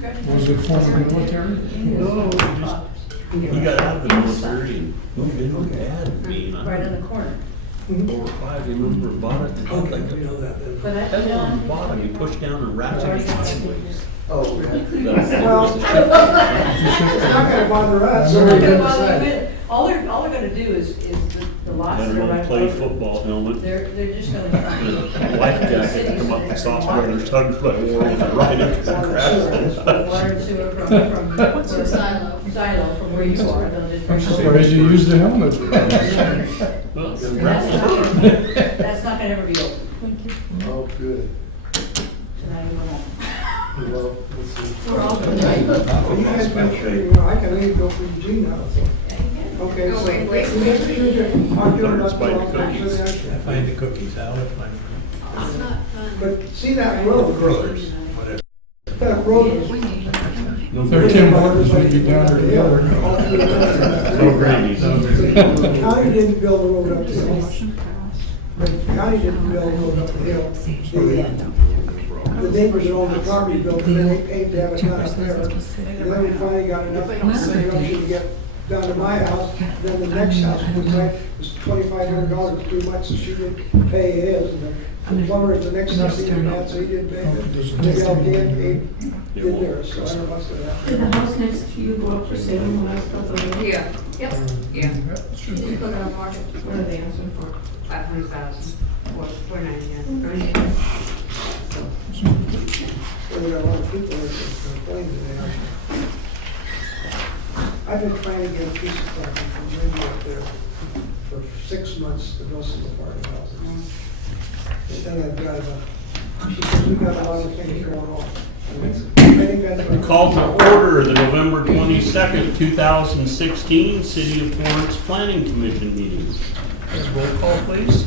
Was it former military? No, he got out of the military and moved in with Dad and me. Right in the corner. 4 or 5, you remember, bought it. Okay, we know that then. But That's when we bought it, he pushed down and ratcheted it. Oh, okay. Well, It's not gonna bother us. They're not gonna bother you. All they're gonna do is the lots Let that are him right play above. football helmet. They're just gonna. Life jacket, come up the soft weather tugs by world and right into the crash. Water and sewer from silo from where you are, they'll just. I'm surprised you used the helmet. Well, That's not gonna ever be open. Oh, good. Now you go home. Well, let's see. We're all good. Well, you guys been sure, you know, I can only go for Eugene now, so. Okay, so. wait. I'll do it. Let's buy the cookies. Find the cookies, I'll find It's not fun. But see that road? growers, whatever. That road is. No Their gravy. timber was like you down there together. No gravy. The county didn't build a road up the hill. The county didn't build a road up the hill. The neighbors that owned the property built it, and they paid to have it done up there. And then we finally got enough construction to get down to my house, then the next house was like, it was $2,500 too much, so she didn't pay his. And the plumber at the next house, he didn't have, so he didn't pay it. Maybe I'll pay did theirs, so I don't know what's gonna happen. Did the house next to you go up for sale when I was built on it? Yeah, yep, yeah, Just put it on market, what are they asking for? 500,000, or 490, So we got a lot of people that complain today. I've been trying to get a piece of property from Lindy up there for 6 months to build some apartment houses. And then I've got she said, we got a lot of things going on. I think that's. Call to order the November 22nd, 2016 City of Florence Planning Commission meeting. Roll call, please.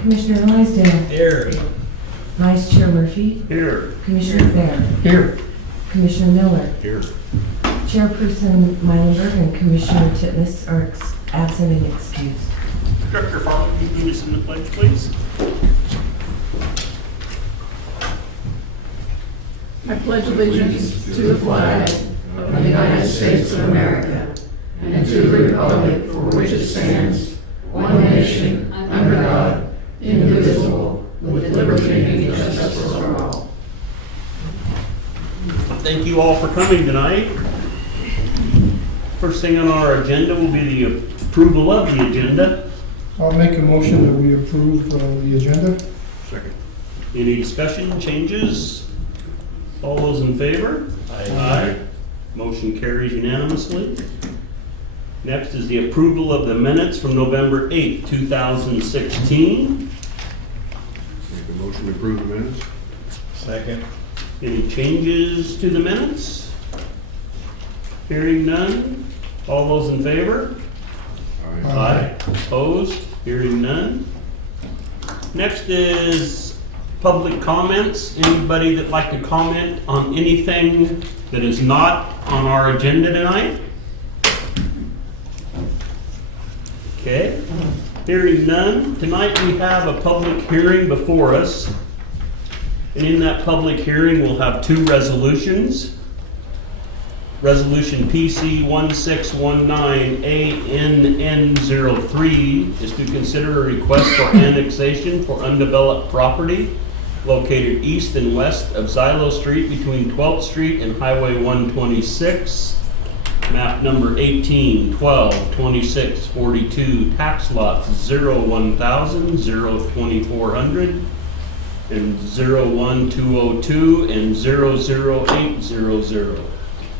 Commissioner Lysdale. Here. Vice Chair Murphy. Here. Commissioner Bear. Here. Commissioner Miller. Here. Chairperson Meilenberg and Commissioner Titmus are absent and excused. Director Farley, can you lead us in the pledge, please? I pledge allegiance to the flag of the United States of America and to the republic for which it stands, one nation, under God, indivisible, with liberty and justice for all. Thank you all for coming tonight. First thing on our agenda will be the approval of the agenda. I'll make a motion that we approve the agenda. Second. Any discussion, changes? All those in favor? Aye. Motion carries unanimously. Next is the approval of the minutes from November 8th, 2016. Make a motion to approve the minutes. Second. Any changes to the minutes? Hearing none. All those in favor? Aye. Opposed? Hearing none. Next is public comments. Anybody that'd like to comment on anything that is not on our agenda tonight? Okay. Hearing none. Tonight we have a public hearing before us. And in that public hearing, we'll have 2 resolutions. Resolution PC1619ANN03 is to consider a request for annexation for undeveloped property located east and west of Xylo Street between 12th Street and Highway 126. Map number 18, 12, 26, 42, tax lots 01000, 02400, and 01202 and 00800.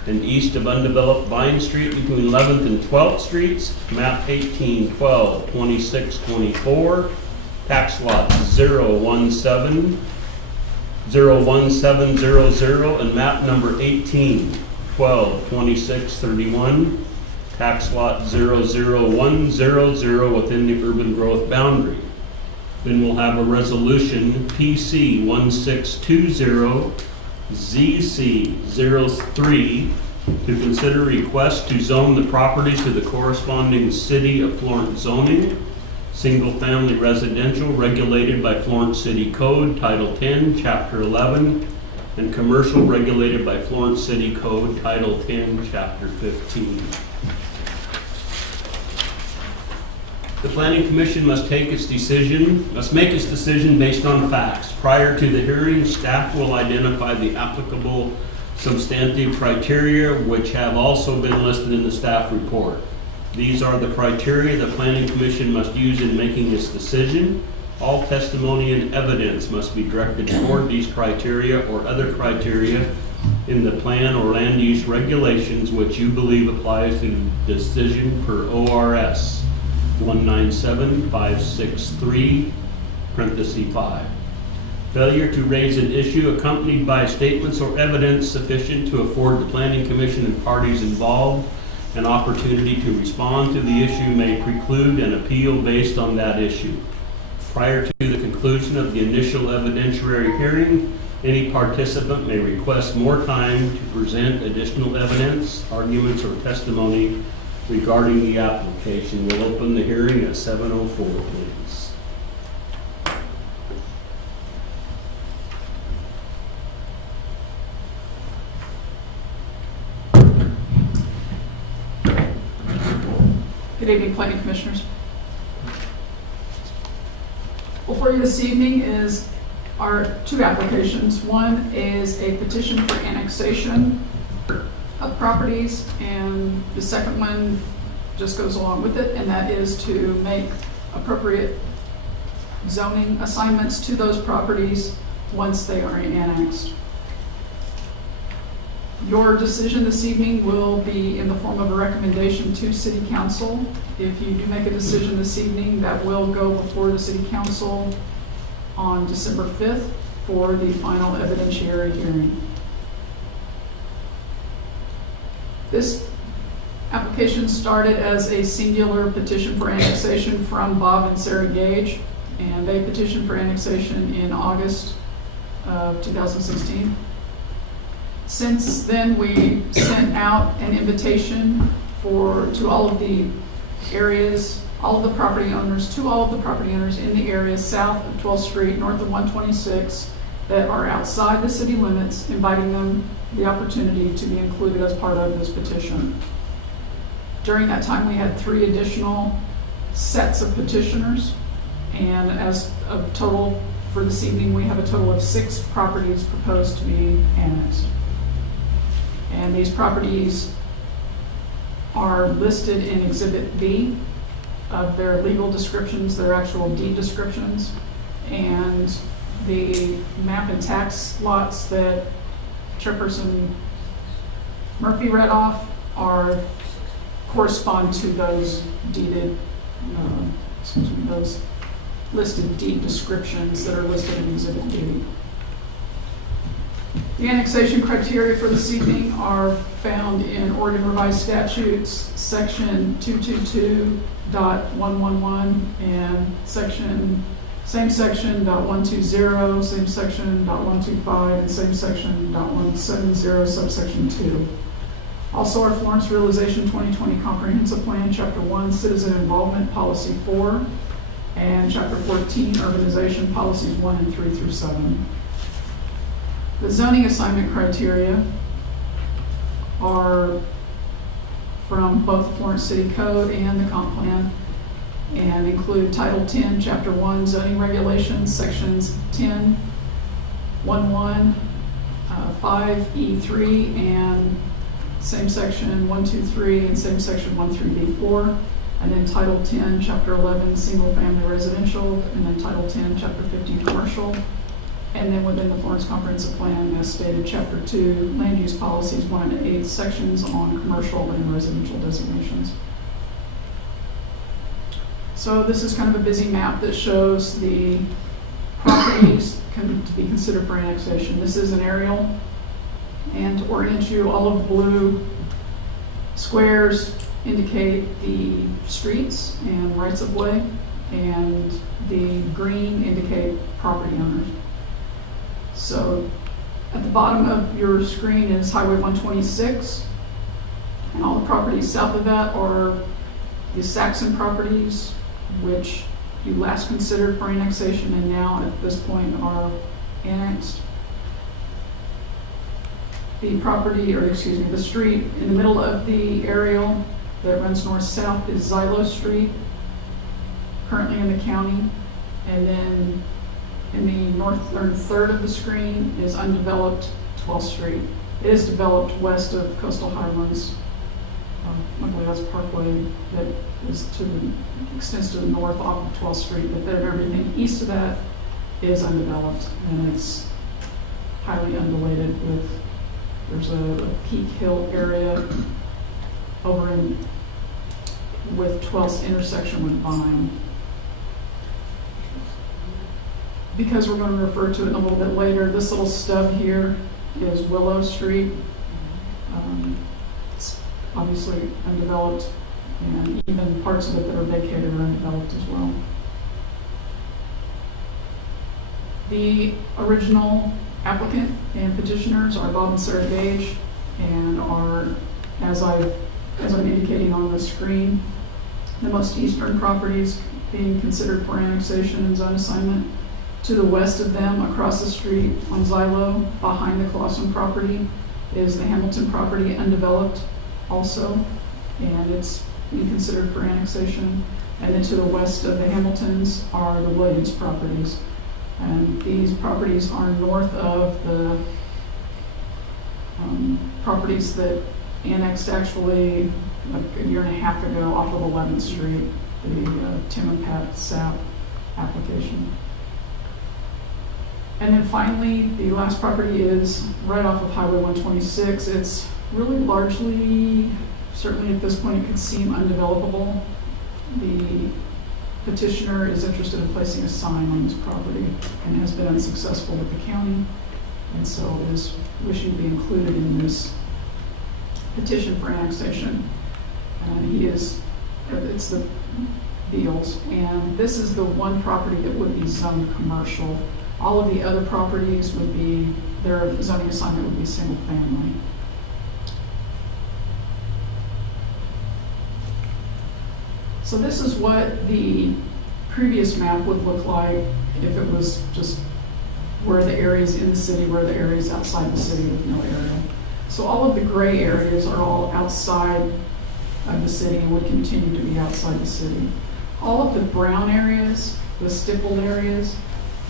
And east of undeveloped Vine Street between 11th and 12th Streets, map 18, 12, 26, 24, tax lots 01700, and map number 18, 12, 26, 31, tax lot 00100 within the urban growth boundary. Then we'll have a resolution PC1620ZC03 to consider request to zone the properties to the corresponding City of Florence zoning, single-family residential regulated by Florence City Code, Title 10, Chapter 11, and commercial regulated by Florence City Code, Title 10, Chapter 15. The Planning Commission must make its decision based on facts. Prior to the hearing, staff will identify the applicable substantive criteria, which have also been listed in the staff report. These are the criteria the Planning Commission must use in making its decision. All testimony and evidence must be directed toward these criteria or other criteria in the plan or land use regulations which you believe applies to the decision per ORS 197563, parenthesis 5. Failure to raise an issue accompanied by statements or evidence sufficient to afford the Planning Commission and parties involved an opportunity to respond to the issue may preclude an appeal based on that issue. Prior to the conclusion of the initial evidentiary hearing, any participant may request more time to present additional evidence, arguments, or testimony regarding the application. We'll open the hearing at 7:04, please. Good evening, Planning Commissioners. Before you this evening is our two applications. One is a petition for annexation of properties, and the second one just goes along with it, and that is to make appropriate zoning assignments to those properties once they are annexed. Your decision this evening will be in the form of a recommendation to City Council. If you do make a decision this evening, that will go before the City Council on December 5th for the final evidentiary hearing. This application started as a singular petition for annexation from Bob and Sarah Gage, and they petitioned for annexation in August of 2016. Since then, we sent out an invitation to all of the areas, all of the property owners in the area south of 12th Street, north of 126, that are outside the city limits, inviting them the opportunity to be included as part of this petition. During that time, we had 3 additional sets of petitioners, and as a total for this evening, we have a total of 6 properties proposed to be annexed. And these properties are listed in Exhibit B of their legal descriptions, their actual deed descriptions, and the map and tax lots that Chairperson Murphy read off correspond to those those listed deed descriptions that are listed in Exhibit B. The annexation criteria for this evening are found in Oregon Revised Statutes, Section 222.111 and same section .120, same section .125, and same section .170, subsection 2. Also, our Florence Realization 2020 Comprehensive Plan, Chapter 1, Citizen Involvement, Policy 4, and Chapter 14, Urbanization, Policies 1 and 3 through 7. The zoning assignment criteria are from both the Florence City Code and the Comp Plan, and include Title 10, Chapter 1, Zoning Regulations, Sections 10.11, 5E3, and same section 123, and same section 13B4, and then Title 10, Chapter 11, Single Family Residential, and then Title 10, Chapter 15, Commercial. And then within the Florence Comprehensive Plan, as stated, Chapter 2, Land Use Policies 1 and 8, sections on commercial and residential designations. So this is kind of a busy map that shows the properties to be considered for annexation. This is an aerial, and to orient you, all of the blue squares indicate the streets and rights of way, and the green indicate property owners. So at the bottom of your screen is Highway 126, and all the properties south of that are the Saxon properties, which you last considered for annexation and now at this point are annexed. The property, or excuse me, the street in the middle of the aerial that runs north-south is Xylo Street, currently in the county. And then in the northern third of the screen is undeveloped 12th Street. It is developed west of Coastal Highlands. I believe that's Parkway that is extends to the north off of 12th Street, but then everything east of that is undeveloped, and it's highly undulated there's a peak hill area over with 12th intersection with Vine. Because we're going to refer to it a little bit later, this little stub here is Willow Street. It's obviously undeveloped, and even parts of it that are vacated are undeveloped as well. The original applicant and petitioners are Bob and Sarah Gage, and are, as I'm indicating on the screen, the most eastern properties being considered for annexation and zone assignment. To the west of them, across the street on Xylo, behind the Colosseum property, is the Hamilton property, undeveloped also, and it's being considered for annexation. And then to the west of the Hamiltons are the Williams properties. And these properties are north of the properties that annexed actually like a year and a half ago off of 11th Street, the Tim and Pat SAP application. And then finally, the last property is right off of Highway 126. It's really largely, certainly at this point, it could seem undevelopable. The petitioner is interested in placing a sign on this property and has been unsuccessful with the county, and so is wishing to be included in this petition for annexation. It's the Beals, and this is the one property that would be zoned commercial. All of the other properties would be, their zoning assignment would be single family. So this is what the previous map would look like if it was just where the areas in the city, where the areas outside the city with no area. So all of the gray areas are all outside of the city and would continue to be outside the city. All of the brown areas, the stippled areas,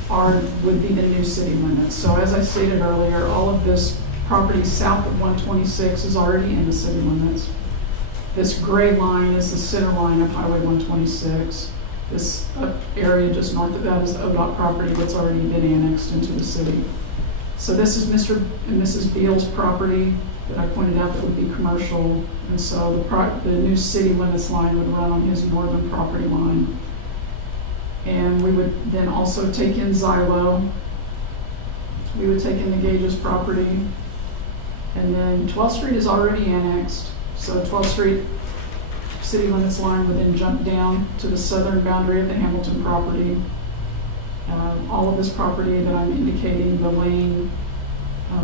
would be the new city limits. So as I stated earlier, all of this property south of 126 is already in the city limits. This gray line is the center line of Highway 126. This area just north of that is the ODOT property that's already been annexed into the city. So this is Mr. and Mrs. Beal's property that I pointed out that would be commercial. And so the new city limits line would run on his northern property line. And we would then also take in Xylo. We would take in the Gage's property. And then 12th Street is already annexed. So 12th Street city limits line would then jump down to the southern boundary of the Hamilton property. All of this property that I'm indicating, the Lane,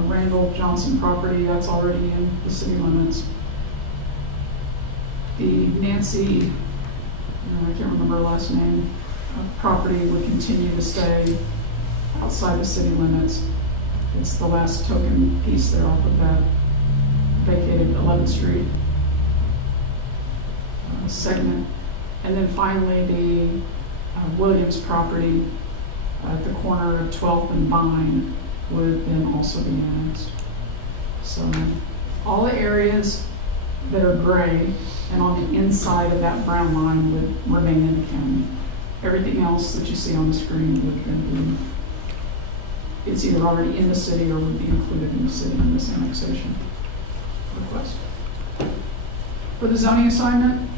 Randall Johnson property, that's already in the city limits. The Nancy, I can't remember her last name, property would continue to stay outside the city limits. It's the last token piece there off of that vacated 11th Street segment. And then finally the Williams property at the corner of 12th and Vine would then also be annexed. So all the areas that are gray and on the inside of that brown line would remain in the county. Everything else that you see on the screen would then be, it's either already in the city or would be included in the city in this annexation request. For the zoning assignment,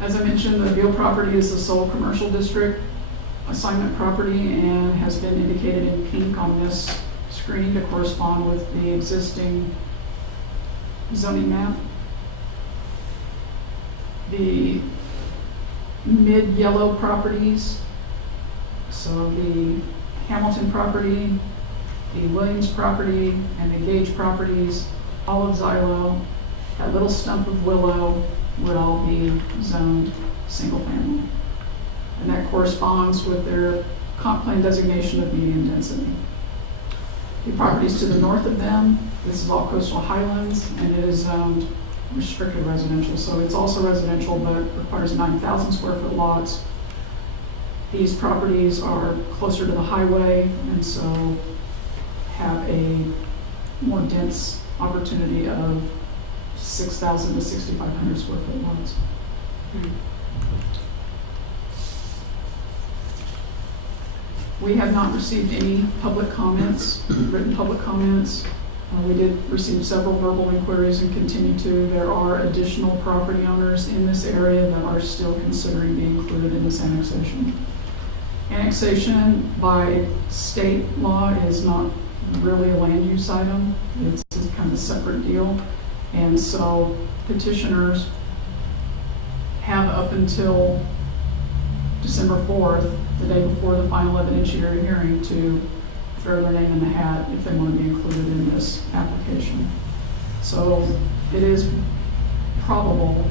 as I mentioned, the Beal property is the sole commercial district assignment property and has been indicated in pink on this screen to correspond with the existing zoning map. The mid-yellow properties, so the Hamilton property, the Williams property, and the Gage properties, all of Xylo, that little stump of Willow would all be zoned single family. And that corresponds with their comp plan designation of medium density. The properties to the north of them, this is all coastal highlands, and it is zoned restricted residential. So it's also residential, but requires 9,000 square foot lots. These properties are closer to the highway, and so have a more dense opportunity of 6,000 to 6,500 square foot lots. We have not received any public comments, written public comments. We did receive several verbal inquiries and continue to. There are additional property owners in this area that are still considering being included in this annexation. Annexation by state law is not really a land use item. It's kind of a separate deal. And so petitioners have up until December 4th, the day before the final evidentiary hearing, to throw their name in the hat if they want to be included in this application. So it is probable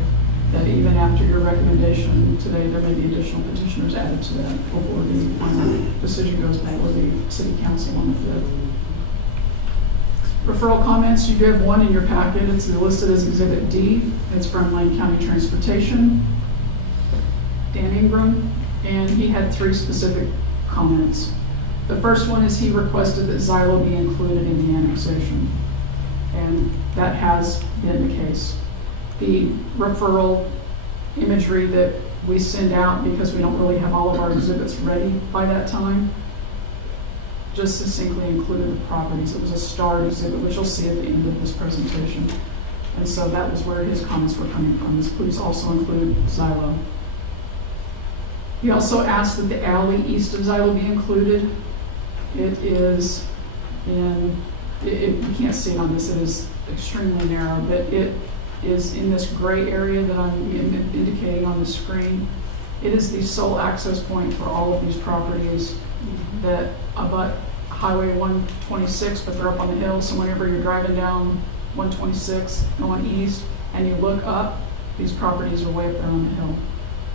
that even after your recommendation today, there may be additional petitioners added to that before the final decision goes before the city council on the 5th. Referral comments, you do have one in your packet. It's listed as Exhibit D. It's from Lane County Transportation, Dan Ingram, and he had 3 specific comments. The first one is he requested that Xylo be included in the annexation, and that has been the case. The referral imagery that we send out, because we don't really have all of our exhibits ready by that time, just succinctly included the properties. It was a starred exhibit, which you'll see at the end of this presentation. And so that was where his comments were coming from, is please also include Xylo. He also asked that the alley east of Xylo be included. It is you can't see it on this, it is extremely narrow, but it is in this gray area that I'm indicating on the screen. It is the sole access point for all of these properties that abut Highway 126, but they're up on the hill. So whenever you're driving down 126 going east and you look up, these properties are way up there on the hill.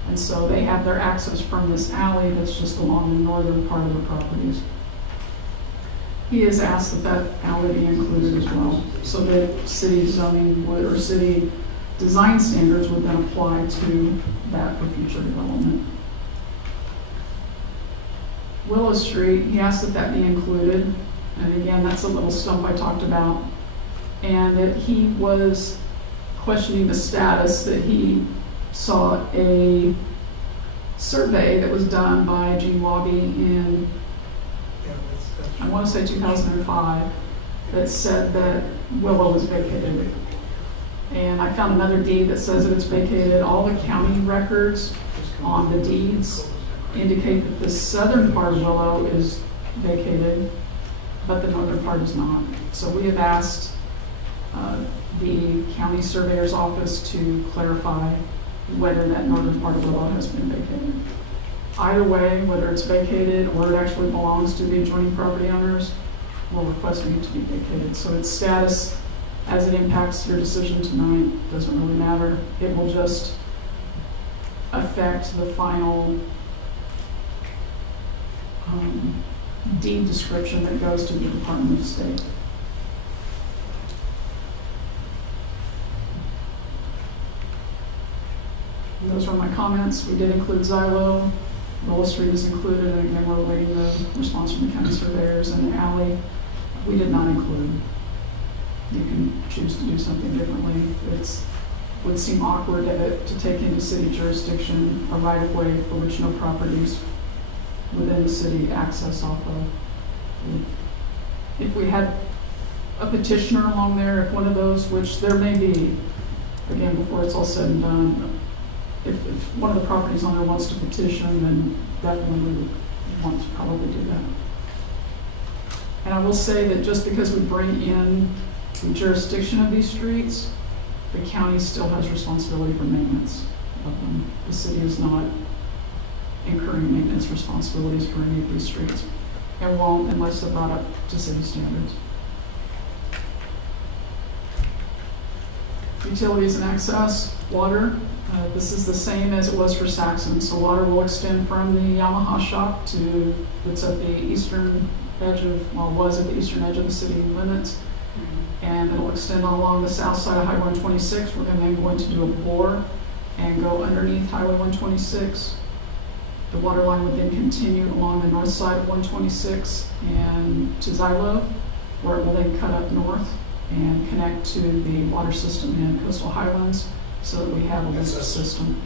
And so they have their access from this alley that's just along the northern part of the properties. He has asked that that alley be included as well, so that city zoning would, or city design standards would then apply to that for future development. Willow Street, he asked that that be included, and again, that's a little stump I talked about, and that he was questioning the status that he saw a survey that was done by Gene Lobby in, I want to say 2005, that said that Willow was vacated. And I found another deed that says that it's vacated. All the county records on the deeds indicate that the southern part of Willow is vacated, but the northern part is not. So we have asked the county surveyor's office to clarify whether that northern part of Willow has been vacated. Either way, whether it's vacated or it actually belongs to the adjoining property owners, we're requesting it to be vacated. So its status as it impacts your decision tonight doesn't really matter. It will just affect the final deed description that goes to the Department of State. And those were my comments. We did include Xylo. Willow Street is included, and again, we're awaiting the response from the county surveyors. And the alley, we did not include. You can choose to do something differently. It would seem awkward to take into city jurisdiction a right-of-way for which no properties within the city access off of. If we had a petitioner along there, if one of those, which there may be, again, before it's all said and done, if one of the properties on there wants to petition, then definitely we would want to probably do that. And I will say that just because we bring in the jurisdiction of these streets, the county still has responsibility for maintenance of them. The city is not incurring maintenance responsibilities for any of these streets, and won't unless they're brought up to city standards. Utilities and access, water. This is the same as it was for Saxon. So water will extend from the Yamaha shop to, it's at the eastern edge of, well, was at the eastern edge of the city limits. And it'll extend along the south side of Highway 126. We're then going to do a bore and go underneath Highway 126. The water line would then continue along the north side of 126 and to Xylo, where it will then cut up north and connect to the water system in Coastal Highlands so that we have a lift system.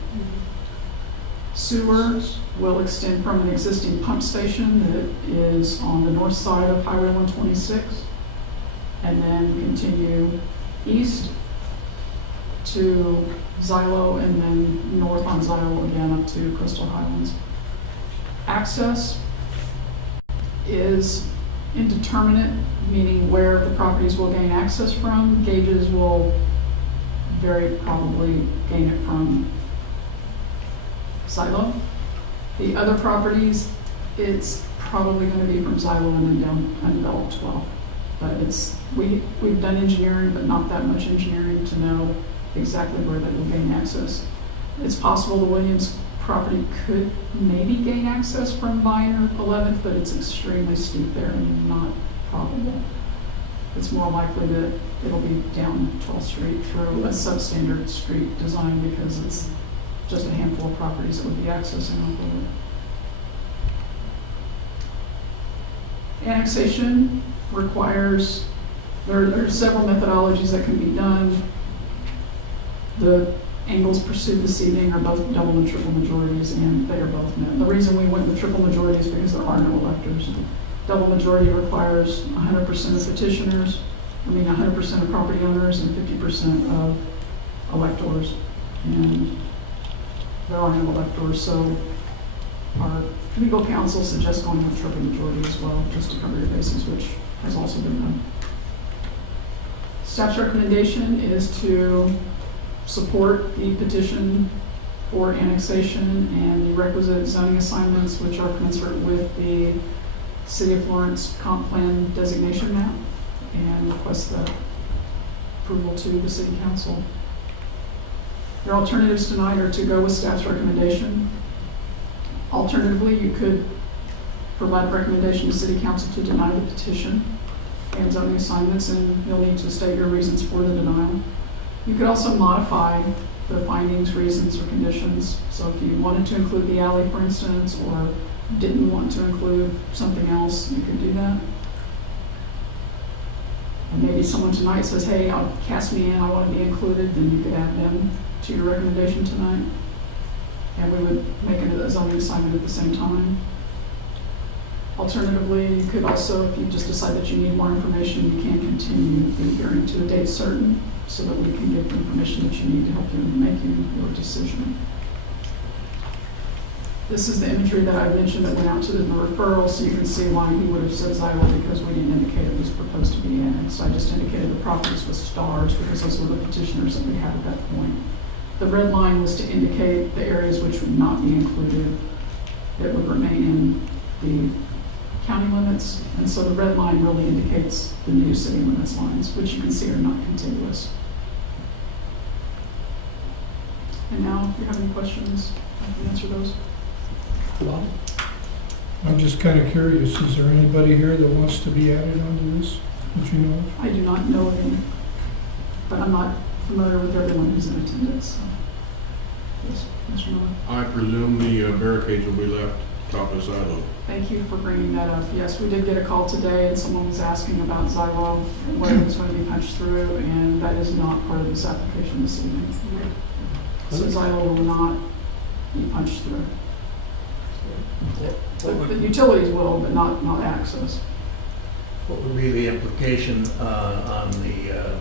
Sewer will extend from an existing pump station that is on the north side of Highway 126 and then continue east to Xylo and then north on Xylo again up to Coastal Highlands. Access is indeterminate, meaning where the properties will gain access from. Gauges will very probably gain it from Xylo. The other properties, it's probably going to be from Xylo and then down undeveloped 12. But we've done engineering, but not that much engineering to know exactly where that will gain access. It's possible the Williams property could maybe gain access from Vine or 11th, but it's extremely steep there and not probable. It's more likely that it'll be down 12th Street through a substandard street design because it's just a handful of properties that would be accessing off of it. Annexation requires, there are several methodologies that can be done. The angles pursued this evening are both double and triple majorities, and they are both met. The reason we went with triple majority is because there are no electors. Double majority requires 100% of petitioners, 100% of property owners, and 50% of electors. And there are no electors, so our legal counsel suggests going with triple majority as well, just to cover your bases, which has also been done. Staff's recommendation is to support the petition for annexation and the requisite zoning assignments, which are commensurate with the City of Florence comp plan designation map, and request the approval to the City Council. Your alternatives tonight are to go with staff's recommendation. Alternatively, you could provide a recommendation to City Council to deny the petition and zoning assignments, and you'll need to state your reasons for the denial. You could also modify the findings, reasons, or conditions. So if you wanted to include the alley, for instance, or didn't want to include something else, you could do that. And maybe someone tonight says, hey, cast me in, I want to be included, then you could add them to your recommendation tonight. And we would make it a zoning assignment at the same time. Alternatively, you could also, if you just decide that you need more information, you can continue the hearing to a date certain so that we can get the information that you need to help you in making your decision. This is the imagery that I mentioned that went out to the referral, so you can see why he would have said Xylo, because we didn't indicate it was proposed to be annexed. I just indicated the properties with stars because those were the petitioners that we had at that point. The red line was to indicate the areas which would not be included, that would remain in the county limits, and so the red line really indicates the new city limits lines, which you can see are not contiguous. And now, if you have any questions, I can answer those. I'm just kind of curious, is there anybody here that wants to be added onto this, that you know of? I do not know of any, but I'm not familiar with everyone who's in attendance. So. Yes, Mr. Miller. I presume the barricades will be left top of silo. Thank you for bringing that up. Yes, we did get a call today, and someone was asking about Xylo and whether it's going to be punched through, and that is not part of this application this evening. So Xylo will not be punched through. The utilities will, but not access. What would be the implication on the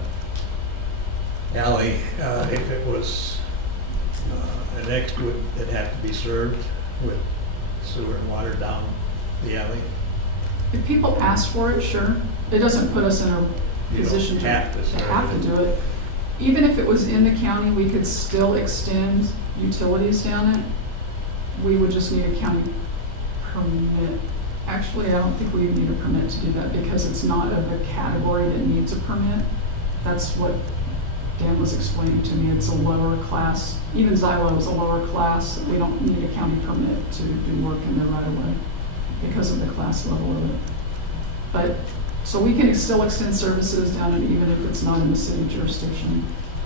alley if it was annexed? Would it have to be served with sewer and water down the alley? If people ask for it, sure. It doesn't put us in a position to have to do it. Even if it was in the county, we could still extend utilities down it. We would just need a county permit. Actually, I don't think we need a permit to do that because it's not of a category that needs a permit. That's what Dan was explaining to me. It's a lower class. Even Xylo is a lower class. We don't need a county permit to do work in there right away because of the class level of it. But, so we can still extend services down, and even if it's not in the city jurisdiction,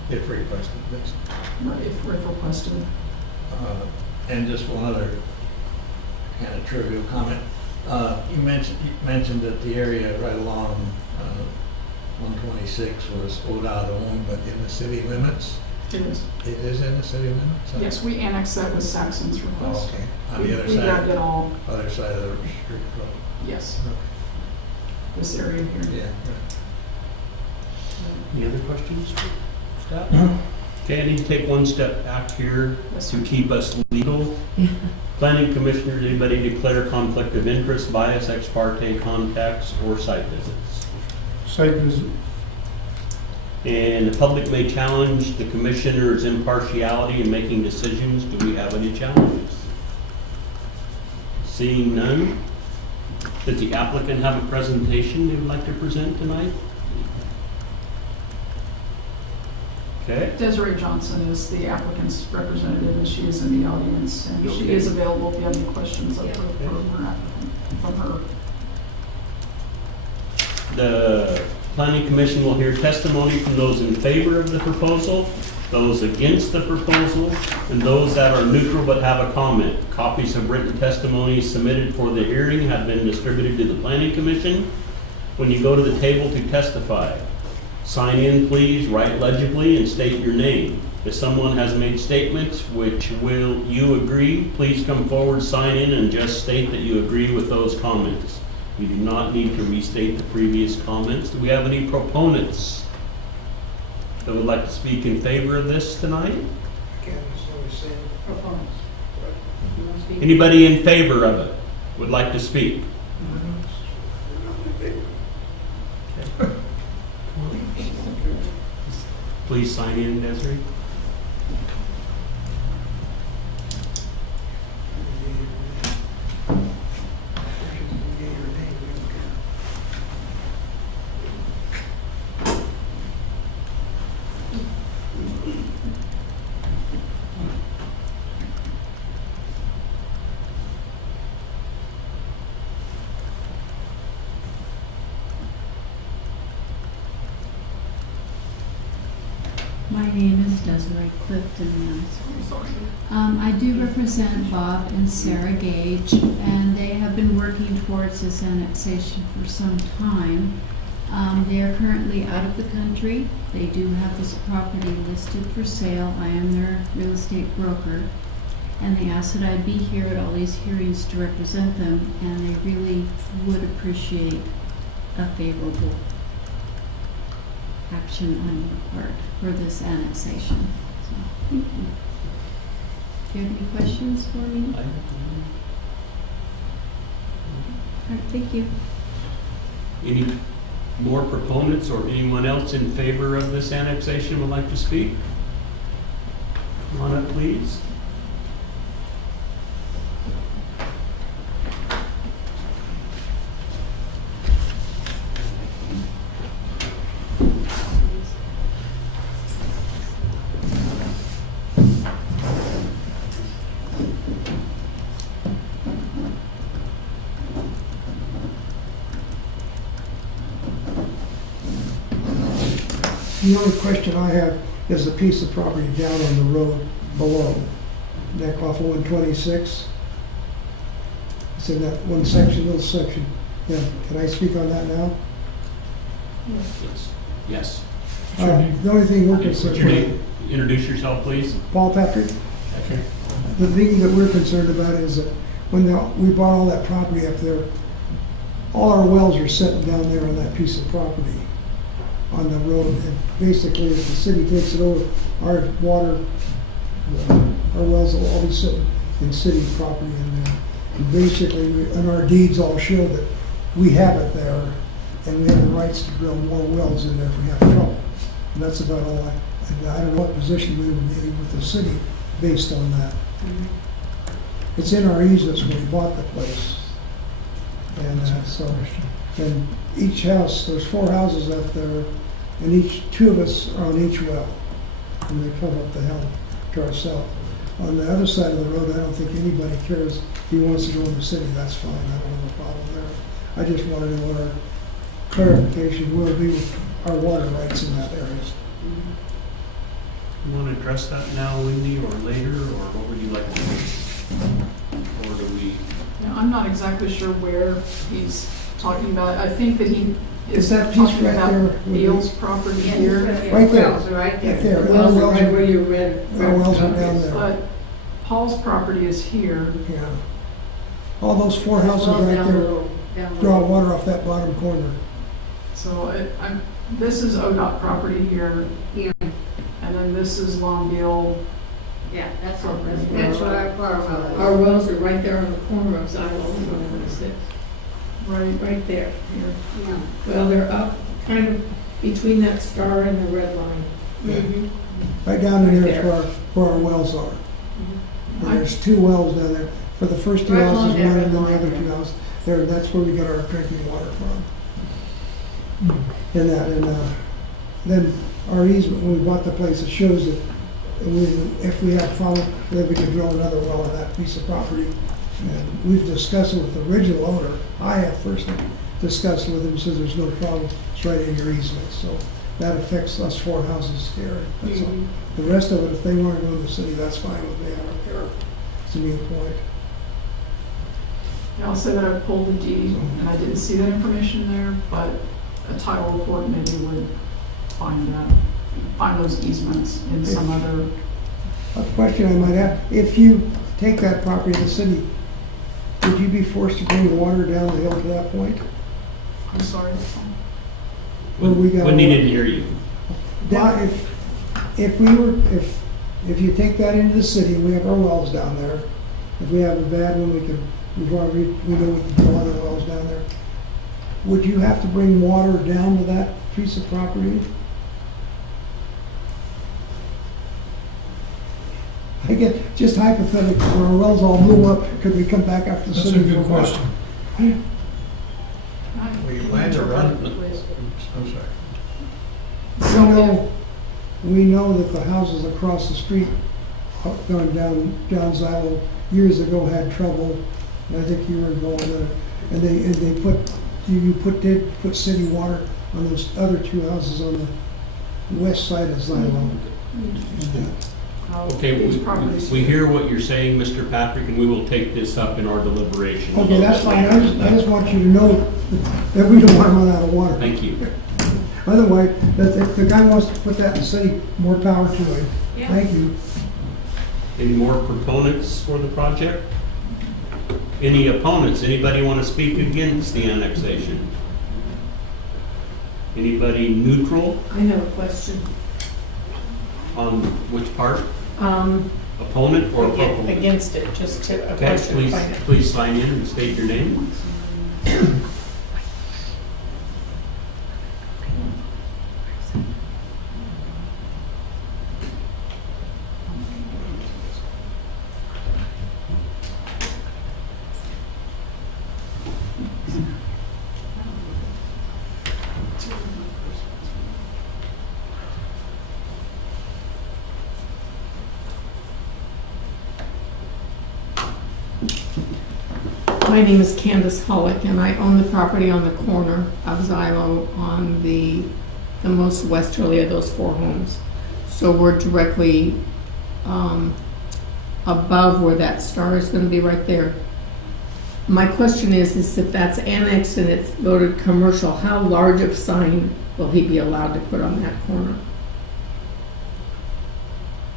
If requested, yes. right, if requested. And just one other kind of trivial comment. You mentioned that the area right along 126 was ODOT owned, but in the city limits? It is. It is in the city limits? Yes, we annexed that with Saxon's Oh, request. okay. On the other We grabbed it side, all, other side of the street road. yes, this area here. Yeah, Any other questions for staff? Okay, I need to take one step back here Yes, to sir. keep us legal. Planning commissioners, anybody declare conflict of interest, bias, ex parte contacts, or site visits? Site visit. And the public may challenge the commissioner's impartiality in making decisions. Do we have any challenges? Seeing none, does the applicant have a presentation they would like to present tonight? Okay, Desiree Johnson is the applicant's representative, and she is in the audience, and she Okay. is available if you have any questions of her, from her. the planning commission will hear testimony from those in favor of the proposal, those against the proposal, and those that are neutral but have a comment. Copies of written testimony submitted for the hearing have been distributed to the planning commission. When you go to the table to testify, sign in, please, write legibly, and state your name. If someone has made statements which you agree, please come forward, sign in, and just state that you agree with those comments. You do not need to restate the previous comments. Do we have any proponents that would like to speak in favor of this tonight? Can't necessarily say. Proponents. You want to speak? Anybody in favor of it would like to speak? Please sign in, Desiree. My name is Desiree Clifton. I do represent Bob and Sarah Gage, and they have been working towards this annexation for some time. They are currently out of the country. They do have this property listed for sale. I am their real estate broker, and they asked that I be here at all these hearings to represent them, and they really would appreciate a favorable action on your part for this annexation. So, thank you. Do you have any questions for me? All right, thank you. Any more proponents or anyone else in favor of this annexation would like to speak? Come on up, please. The only question I have is the piece of property down on the road below, neck off of 126. It's in that one section, little section. Yeah, can I speak on that now? Yes. The only thing we're What's concerned your with, name? Introduce yourself, please. Paul Patrick, Okay. the thing that we're concerned about is that when we bought all that property up there, all our wells are sitting down there on that piece of property on the road. And basically, if the city takes it over, our water, our wells will all be sitting in city property in there. And basically, and our deeds all show that we have it there, and we have the rights to drill more wells in there if we have trouble. And that's about all I don't know what position we would be with the city based on that. It's in our easements when we bought the place. And and each house, there's 4 houses up there, and 2 of us are on each well. And they come up the hill to our south. On the other side of the road, I don't think anybody cares. If he wants to go in the city, that's fine. I don't have a problem there. I just want to know what our clarification will be with our water rights in that area. You want to address that now, Wendy, or later, or what would you like to do? Or do we? Now, I'm not exactly sure where he's talking about. I think that he is Is that piece talking right about there with Beal's property here. Right there. Wells are right there. Right there. The wells Our are wells right are- where you read. Our wells are down there, But Paul's property is here. yeah. All those four houses Well, right down there below, down draw below. water off that bottom corner. So this is ODOT property here, Yeah, and then this is Long Beal. yeah, that's what our our wells are right there on the corner of Silo and 126. Right There, yeah. Well, they're up kind of between that star and the red line. Yeah. Right down in Right there is there. where our wells are. And there's two wells down there. For the first two Right houses, along one, that and then the red other line, two yeah. houses. There, that's where we get our drinking water from. And that, and then our easement, when we bought the place, it shows that if we have problem, then we can drill another well on that piece of property. And we've discussed it with the original owner. I have personally discussed it with him, says there's no problem, it's right in your easement. So that affects us four houses here. That's all. The rest of it, if they want to go to the city, that's fine with me, I don't care. It's a new point. I'll say that I pulled the deed, and I didn't see that information there, but a title report maybe would find those easements in some other. A question I might have, if you take that property to the city, would you be forced to bring water down the hill to that point? I'm sorry. Where we got Wendy water? didn't hear you. Down, if you take that into the city, we have our wells down there. If we have a bad one, we know we can drill other wells down there. Would you have to bring water down to that piece of property? I get, just hypothetically, where our wells all blew up, could we come back after the That's a city? good for water? question. We land to run, I'm sorry. We know that the houses across the street, going down Xylo, years ago had trouble, and I think you were involved in it. And they put city water on those other two houses on the west side of Xylo. Okay, These properties we here. hear what you're saying, Mr. Patrick, and we will take this up in our deliberation. a Okay, little that's bit fine, later. I just want you to know that we don't want to run out of water. Thank you. Otherwise, if the guy wants to put that in the city, more power to him. Thank you. Any more proponents for the project? Any opponents? Anybody want to speak against the annexation? Anybody neutral I have a question. on which part? Opponent or proponent? Against it, just to, a Okay, question. please sign in and state your name. My name is Candace Hollick, and I own the property on the corner of Xylo on the most westerly of those four homes. So we're directly above where that star is going to be right there. My question is if that's annexed and it's voted commercial, how large of sign will he be allowed to put on that corner?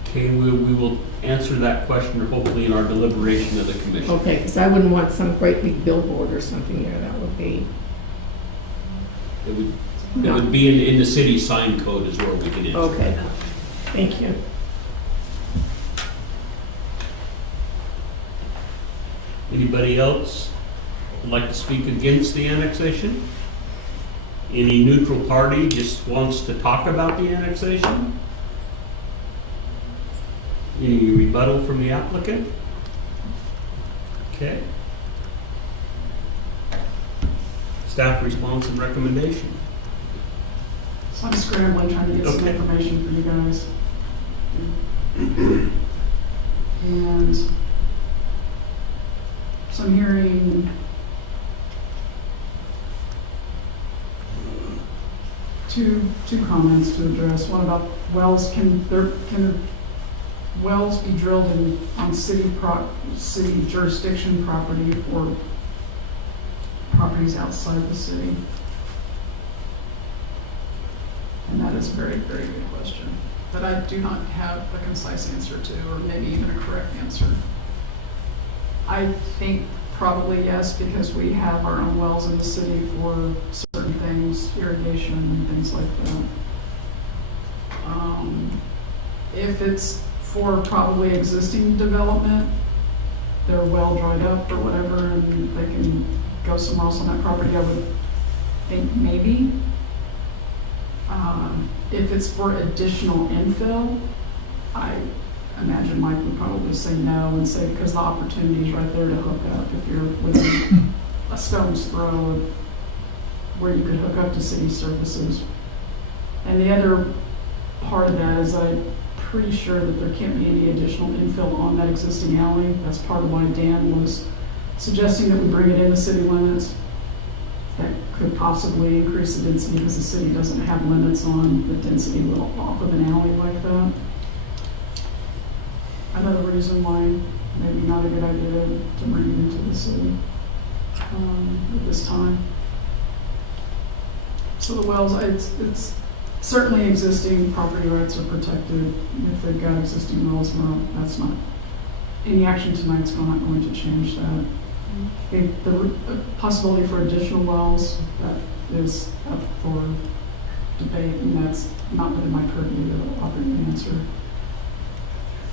Okay, we will answer that question hopefully in our deliberation of the commission. Okay, because I wouldn't want some great big billboard or something there. That would be. It would be in the city sign code is where we can answer. Okay, thank you. Anybody else would like to speak against the annexation? Any neutral party just wants to talk about the annexation? Any rebuttal from the applicant? Okay. Staff response and recommendation. So I'm scrambling trying to get some Okay. information for you guys. And so I'm hearing two comments to address. One about wells. Can wells be drilled on city jurisdiction property or properties outside the city? And that is a very, very good question that I do not have a concise answer to, or maybe even a correct answer. I think probably yes, because we have our own wells in the city for certain things, irrigation and things like that. If it's for probably existing development, they're well dried up or whatever, and they can go somewhere else on that property, I would think maybe. If it's for additional infill, I imagine Mike would probably say no and say because the opportunity is right there to hook up if you're within a stone's throw of where you could hook up to city services. And the other part of that is I'm pretty sure that there can't be any additional infill on that existing alley. That's part of why Dan was suggesting that we bring it in the city limits. That could possibly increase the density because the city doesn't have limits on the density off of an alley like that. Another reason why maybe not a good idea to bring it into the city at this time. So the wells, it's certainly existing property rights are protected. If they've got existing wells, well, that's not, any action tonight's not going to change that. The possibility for additional wells, that is up for debate, and that's not within my purview to offer an answer.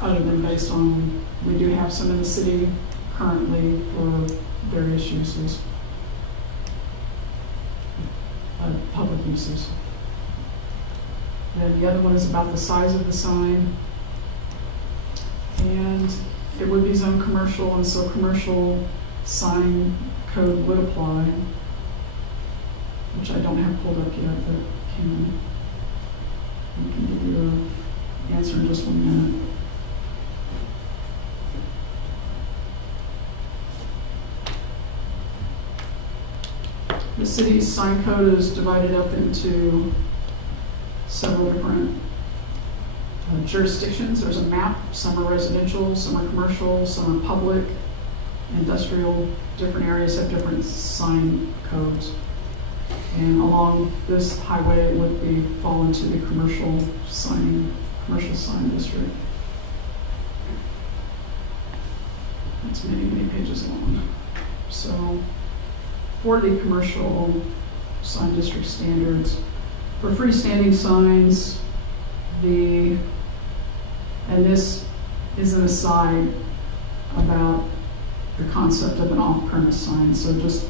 Other than based on, we do have some in the city currently for various uses, public uses. And the other one is about the size of the sign. And it would be zone commercial, and so commercial sign code would apply, which I don't have pulled up yet, but can give you an answer in just 1 minute. The city's sign code is divided up into several different jurisdictions. There's a map. Some are residential, some are commercial, some are public, industrial. Different areas have different sign codes. And along this highway would fall into the commercial sign district. It's many, many pages long. So for the commercial sign district standards, for freestanding signs, and this is an aside about the concept of an off-premise sign, so just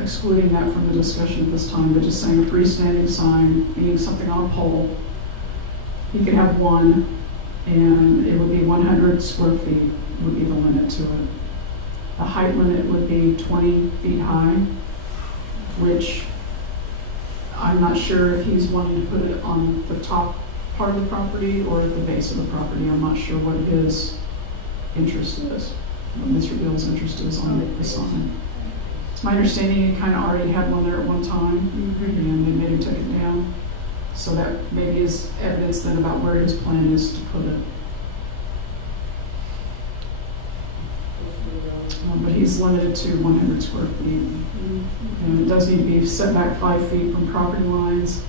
excluding that from the discussion at this time, but just saying a freestanding sign, meaning something on a pole, you could have one, and it would be 100 square feet would be the limit to it. The height limit would be 20 feet high, which I'm not sure if he's wanting to put it on the top part of the property or at the base of the property. I'm not sure what his interest is, what Mr. Bill's interest is on the sign. It's my understanding he kind of already had one there at one time, and they maybe took it down. So that maybe is evidence then about where his plan is to put it. But he's limited to 100 square feet. And it does need to be set back 5 feet from property lines.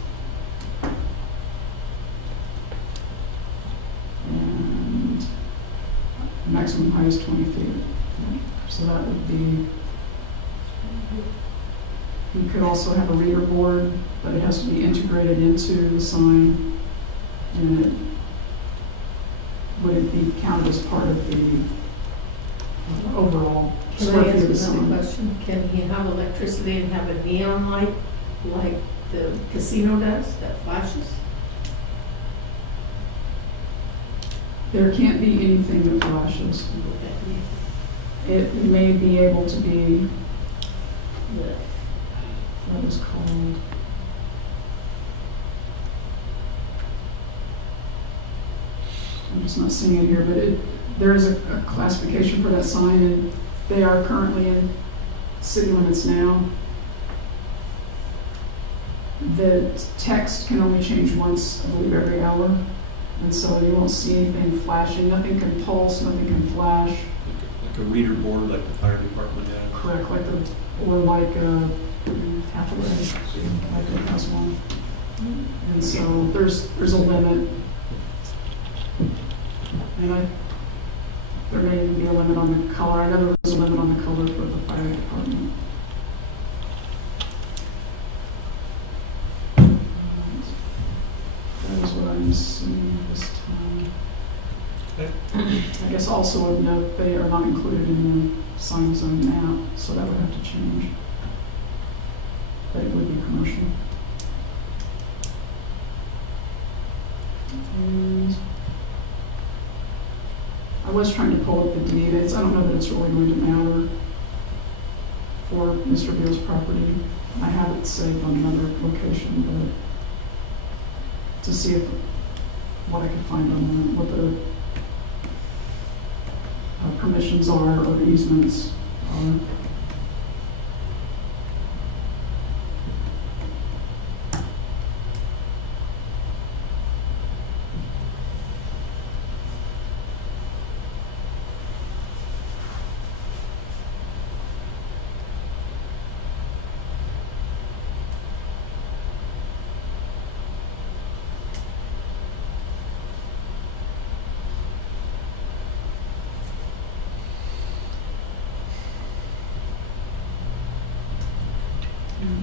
And maximum height is 20 feet. So that would be, you could also have a reader board, but it has to be integrated into the sign. And it would be counted as part of the overall Can square I feet of the ask another sign. question? Can he have electricity and have a neon light like the casino does that flashes? There can't be anything that flashes. It may be able to be, what is called, I'm just not seeing it here, but there is a classification for that sign, and they are currently in city limits now. The text can only change once, I believe, every hour. And so you won't see anything flashing. Nothing can pulse, nothing can flash. Like a reader board like the fire department has. Correct, like or like half a leg, like it has one. And so there's a limit. And there may even be a limit on the color. I know there's a limit on the color for the fire department. That is what I'm seeing this time. Okay. I guess also of note, they are not included in the sign zone map, so that would have to change. But it would be commercial. And I was trying to pull up the deed. I don't know that it's really going to matter for Mr. Beal's property. I have it saved on another location, but to see if what I could find on that, what the permissions are or easements are.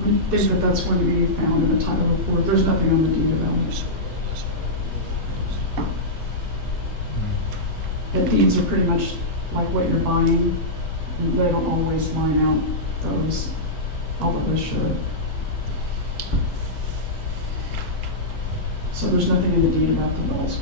I think that that's going to be found in the title report. There's nothing on the deed about it. The deeds are pretty much like what you're buying. They don't always line out those, although they should. So there's nothing in the deed about the wells.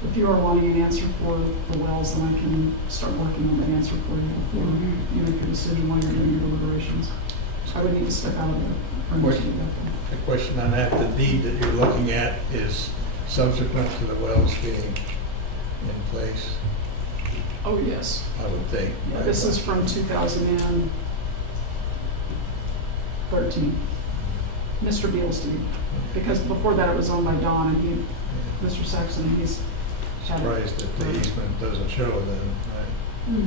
If you are wanting an answer for the wells, then I can start working on that answer for you before you make a decision while you're doing your deliberations. I would need to step out of the The question on that, the deed that you're looking at is subsequent to the wells being in place, Oh, yes. I would think. Yeah, this is from 2013. Mr. Beal's deed. Because before that it was owned by Don and he, Mr. Saxon, he's had it. Surprised that the easement doesn't show then, right?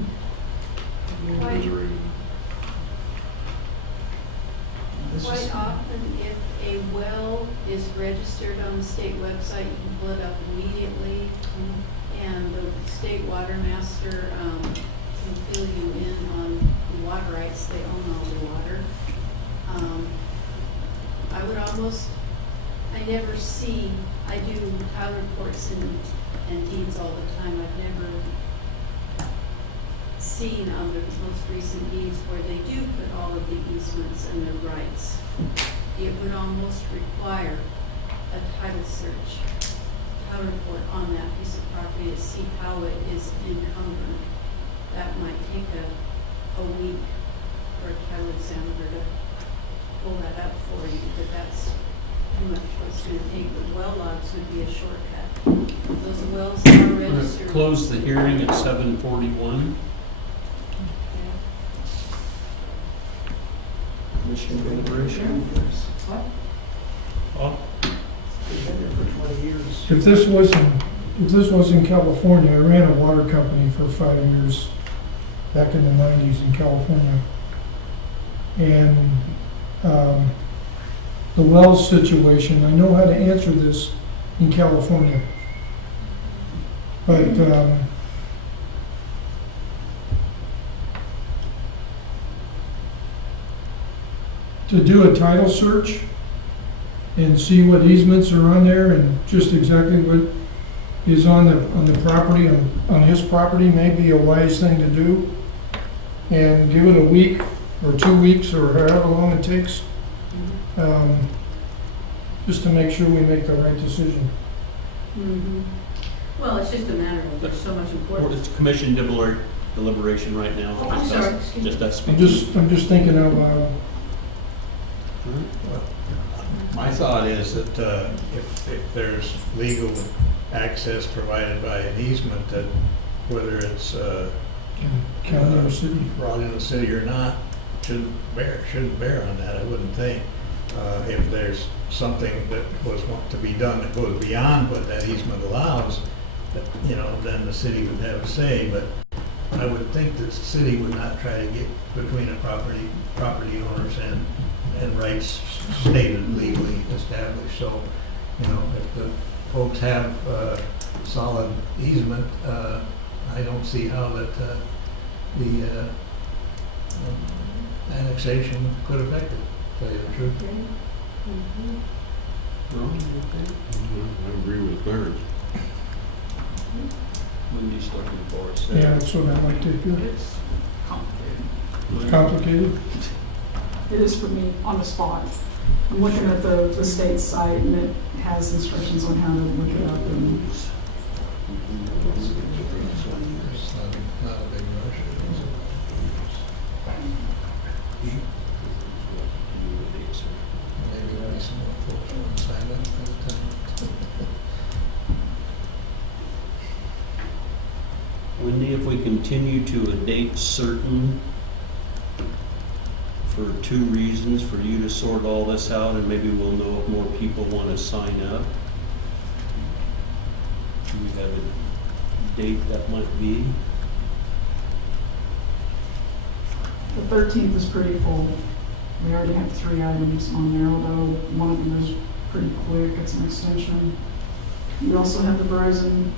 Quite often, if a well is registered on the state website, you can pull it up immediately. And the state water master can fill you in on the water rights. They own all the water. I would almost, I never see, I do title reports and deeds all the time. I've never seen on the most recent deeds where they do put all of the easements and their rights. It would almost require a title search, title report on that piece of property to see how it is encumbered. That might take a week for a title examiner to pull that up for you, but that's pretty much what it's going to take. The well logs would be a shortcut. Those wells are We're going to registered. close the hearing at 7:41. Commission deliberation. What? Oh, We've been there for 20 years. If this was in California, I ran a water company for 5 years back in the 90s in California. And the wells situation, I know how to answer this in California. But to do a title search and see what easements are on there and just exactly what is on the property, on his property, may be a wise thing to do. And give it a week or 2 weeks or however long it takes, just to make sure we make the right decision. Well, it's just a matter of, there's so much importance. it's commission deliberation right now. Oh, I'm sorry, excuse me. Just us I'm speaking. just thinking out loud. All right. Well, My thought is that if there's legal access provided by an easement, that whether it's County or city. brought in the city or not, shouldn't bear on that, I wouldn't think. If there's something that was want to be done that goes beyond what that easement allows, that, you know, then the city would have a say, but I would think that the city would not try to get between the property owners and rights stated legally established. So, you know, if the folks have a solid easement, I don't see how that the annexation could affect it, to tell you the truth. I agree with Clarence. Wendy's looking for it. so- Yeah, that's what I'd like to do. It's complicated. It's complicated. It is for me on the spot. I'm looking at the state site and it has instructions on how to look it up and It's not a big rush. Maybe there'll be some more folks who want to sign up by the time. Wendy, if we continue to a date certain for 2 reasons, for you to sort all this out, and maybe we'll know if more people want to sign up. Do we have a date that might be? the 13th is pretty full. We already have 3 items on there, although one of them is pretty quick, it's an extension. You also have the Verizon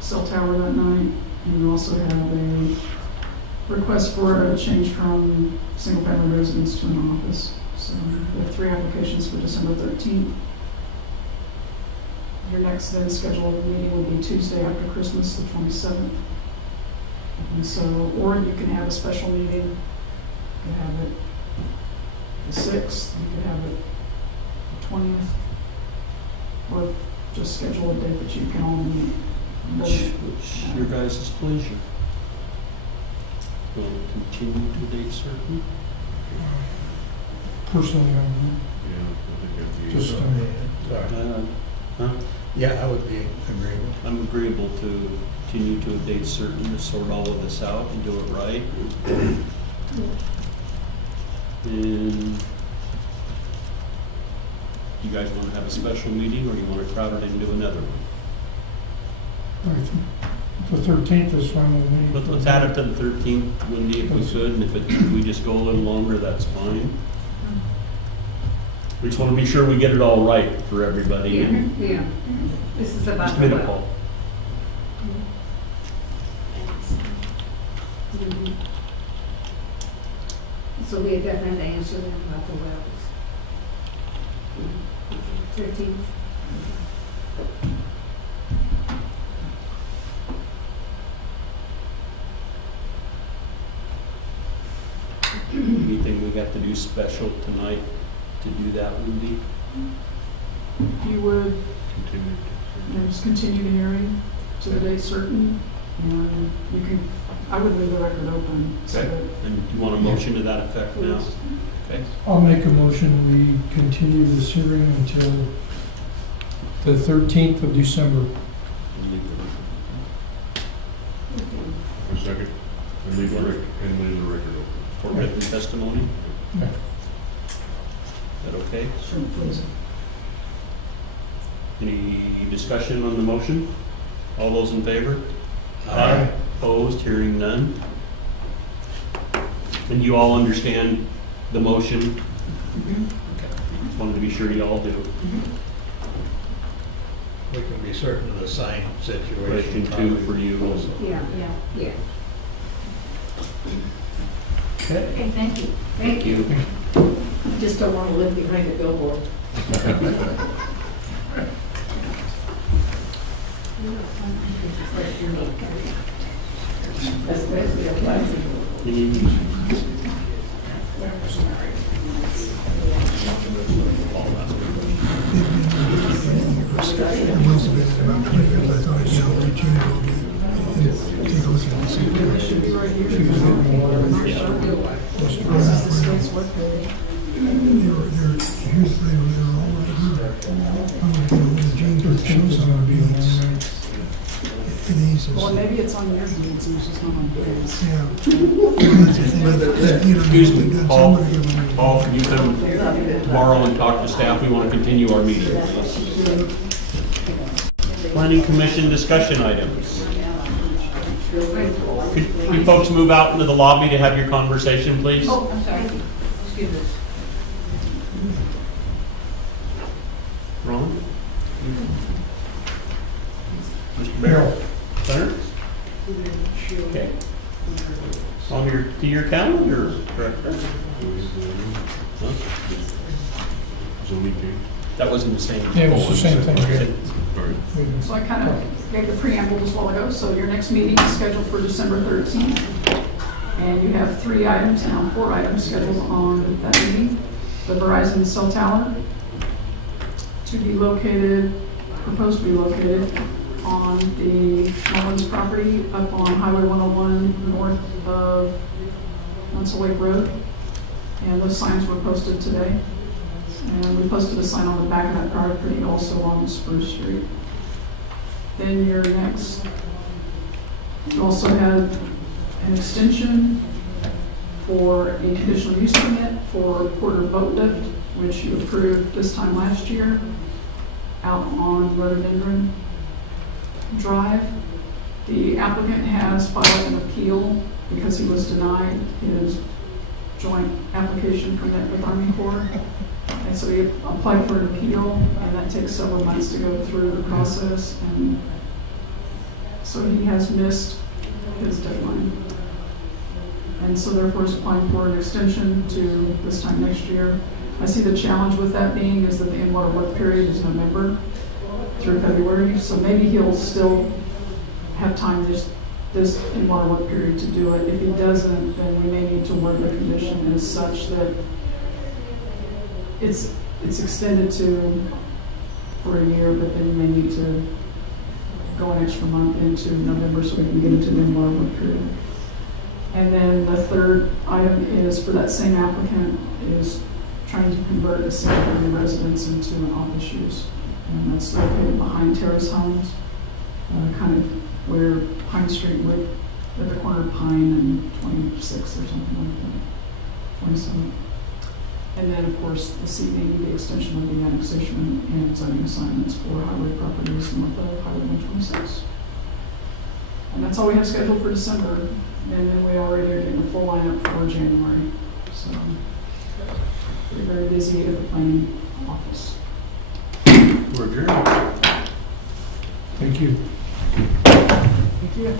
cell tower that night, and you also have a request for a change from single-family residence to an office. So we have 3 applications for December 13th. Your next then scheduled meeting will be Tuesday after Christmas, the 27th. And so, or you can have a special meeting. You could have it the 6th, you could have it the 20th, or just schedule a date that you can all meet. Which your guys' pleasure. We'll continue to date certain. Personally, I would. Yeah, I think that'd be. Just, Sorry. Huh? Yeah, I would be agreeable. I'm agreeable to continue to a date certain to sort all of this out and do it right. And you guys want to have a special meeting, or you want to crowd it into another one? I think the 13th is fine with me. Let's add it to the 13th, Wendy, if we could, and if we just go a little longer, that's fine. We just want to be sure we get it all right for everybody. Yeah, this is about Just a the minute, well. Paul. So we definitely answer them about the wells. 13th. Anything we got to do special tonight to do that, Wendy? You would Continue. just continue the hearing to the date certain, and you can, I would leave the record open. So Okay. that- And do you want a motion to that effect now? Okay. I'll make a motion, we continue this hearing until the 13th of December. A second, and leave the record open. For written testimony? Yeah. Is that okay? Sure, please. Any discussion on the motion? All those in favor? Aye. Opposed, hearing none. And you all understand the motion? Okay. Just wanted to be sure you all do. We can be certain of the sign situation. Question 2 for you. also. Yeah, yeah. Okay. Okay, thank you. Thank you. I just don't want to live behind a billboard. That's basically a blessing. Should be right here. This is the state's webpage. Here's the thing, they're all Well, maybe it's on your deeds, and it's just not on his. Excuse me, Paul, Paul, can you come tomorrow and talk to staff? We want to continue our meeting. Planning Commission discussion items. Could you folks move out into the lobby to have your conversation, please? Oh, I'm sorry. Excuse me. Ron? Mr. Barrel? Clarence? Okay. On your calendar, Director? Huh? Zoning change. That wasn't the same. Yeah, it was the same thing here. Sorry. So I kind of gave the preamble just a while ago, so your next meeting is scheduled for December 13th. And you have 3 items, now 4 items scheduled on that meeting. The Verizon cell tower to be located, proposed to be located on the Mullins property up on Highway 101 north of Munsell Lake Road. And those signs were posted today. And we posted a sign on the back of that property also on Spruce Street. Then your next, you also had an extension for a conditional use permit for Porter Boat Lift, which you approved this time last year out on Rhododendron Drive. The applicant has filed an appeal because he was denied his joint application permit with Army Corps. And so he applied for an appeal, and that takes several months to go through the process, and so he has missed his deadline. And so therefore is applying for an extension to this time next year. I see the challenge with that being is that the in-water work period is November through February, so maybe he'll still have time this in-water work period to do it. If he doesn't, then we may need to word the condition as such that it's extended for a year, but then you may need to go an extra month into November so we can get into the in-water work period. And then the third item is for that same applicant is trying to convert a single-family residence into an office use. And that's located behind Terrace Homes, kind of where Pine Street would, at the corner of Pine and 26 or something like that, 27. And then, of course, this evening, the extension of the annexation and zoning assignments for highway properties north of Highway 126. And that's all we have scheduled for December. And then we already are getting a full lineup for January. So we're very busy at the planning office. We're adjourned. Thank you. Thank you.